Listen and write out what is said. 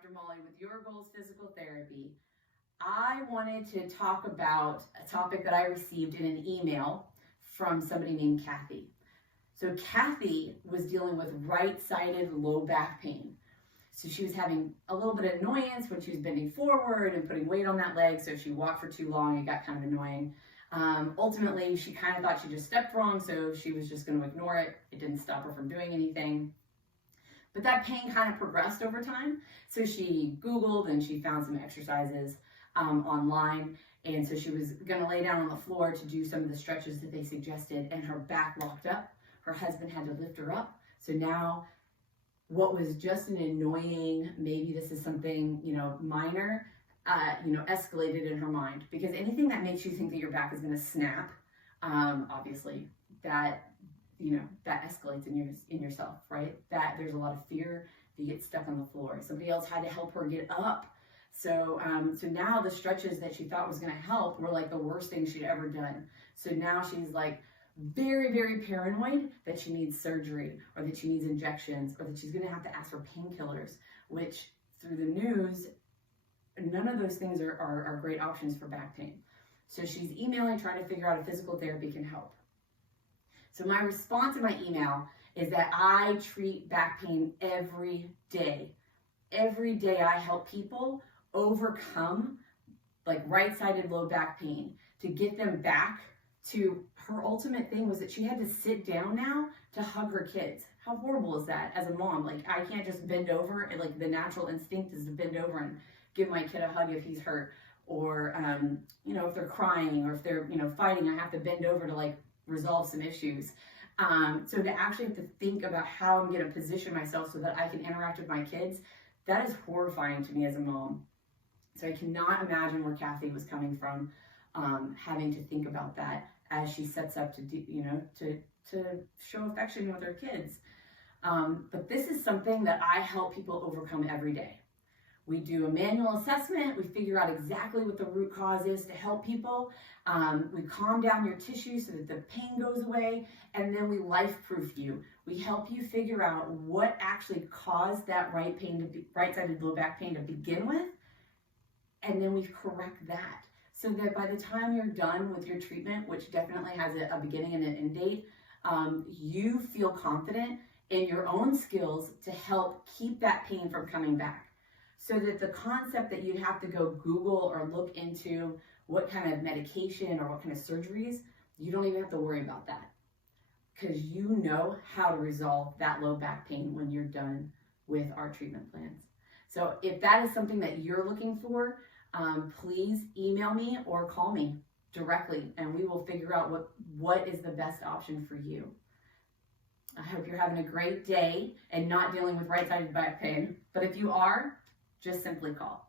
Dr. Molly with Your Goals Physical Therapy. I wanted to talk about a topic that I received in an email from somebody named Kathy. So Kathy was dealing with right-sided low back pain. So she was having a little bit of annoyance when she was bending forward and putting weight on that leg. So if she walked for too long, it got kind of annoying. Ultimately, she kind of thought she just stepped wrong, so she was just going to ignore it. It didn't stop her from doing anything. But that pain kind of progressed over time. So she Googled and she found some exercises online. And so she was going to lay down on the floor to do some of the stretches that they suggested, and her back locked up. Her husband had to lift her up. So now what was just an annoying, maybe this is something, minor, escalated in her mind. Because anything that makes you think that your back is going to snap, obviously, that escalates in yourself, right? That there's a lot of fear that you get stuck on the floor. Somebody else had to help her get up. So now the stretches that she thought was going to help were like the worst thing she'd ever done. So now she's like very, very paranoid that she needs surgery or that she needs injections or that she's going to have to ask for painkillers, which through the news, none of those things are great options for back pain. So she's emailing, trying to figure out if physical therapy can help. So my response in my email is that I treat back pain every day. Every day I help people overcome like right-sided low back pain to get them back to her ultimate thing was that she had to sit down now to hug her kids. How horrible is that as a mom? Like I can't just bend over and like the natural instinct is to bend over and give my kid a hug if he's hurt or, if they're crying or if they're, fighting, I have to bend over to like resolve some issues. So to actually have to think about how I'm going to position myself so that I can interact with my kids, that is horrifying to me as a mom. So I cannot imagine where Kathy was coming from, having to think about that as she sets up to show affection with her kids. But this is something that I help people overcome every day. We do a manual assessment. We figure out exactly what the root cause is to help people. We calm down your tissue so that the pain goes away. And then we life-proof you. We help you figure out what actually caused that right-sided low back pain to begin with. And then we correct that. So that by the time you're done with your treatment, which definitely has a beginning and an end date, you feel confident in your own skills to help keep that pain from coming back. So that the concept that you'd have to go Google or look into what kind of medication or what kind of surgeries, you don't even have to worry about that. Because you know how to resolve that low back pain when you're done with our treatment plans. So if that is something that you're looking for, please email me or call me directly and we will figure out what is the best option for you. I hope you're having a great day and not dealing with right-sided back pain. But if you are, just simply call.